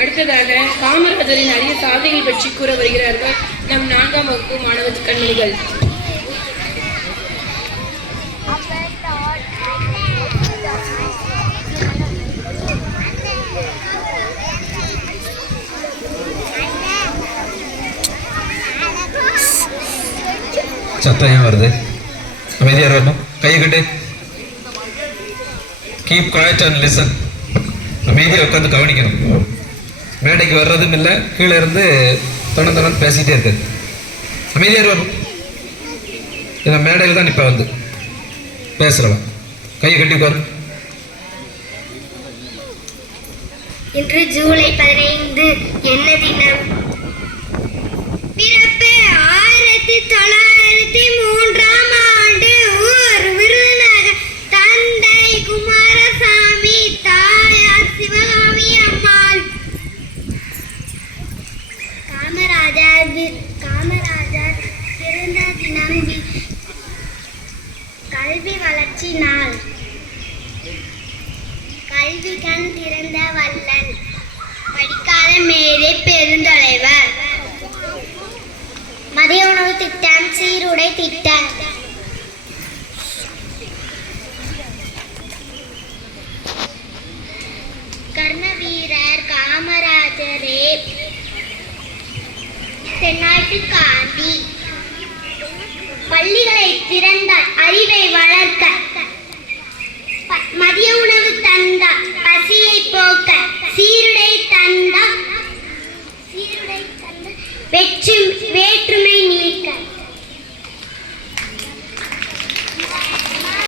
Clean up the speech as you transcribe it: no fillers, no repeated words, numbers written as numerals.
அடுத்ததாக காமராஜரின் அரிய சாதனைகள் பற்றி கூற வருகிறார்கள் நம் 4ஆம் வகுப்பு மாணவ கண்மணிகள். சத்தம் ஏன் வருது? அமைதியா இருக்கணும். கையை கட்டு. Keep quiet and listen. அமைதியாக உட்காந்து கவனிக்கணும். மேடைக்கு வர்றதும் இல்லை, கீழே இருந்து தொடர்ந்து பேசிகிட்டே இருக்குது. அமைதியாக இருக்கணும். நான் மேடையில் தான் இப்போ வந்து பேசுகிறவன். கையை கட்டி உட்காரு. இன்று ஜூலை 15 என்ன தினம்? பிறப்பு 1903ஆம் ஆண்டு. ஊர் விருதுநகர். தந்தை குமாரசாமி, தாயார் சிவகாமி அம்மாள். காமராஜர் பிறந்த தினம் கல்வி வளர்ச்சி நாள். கல்வி கண் திறந்த வள்ளல், படிக்காத மேதை பெருந்தலைவர். மதிய உணவு திட்டம், சீருடை திட்டம். கர்ம வீரர் காமராஜரே, தென்னாட்டு காந்தி. பள்ளிகளை திறந்தால் அறிவை வளர்க்க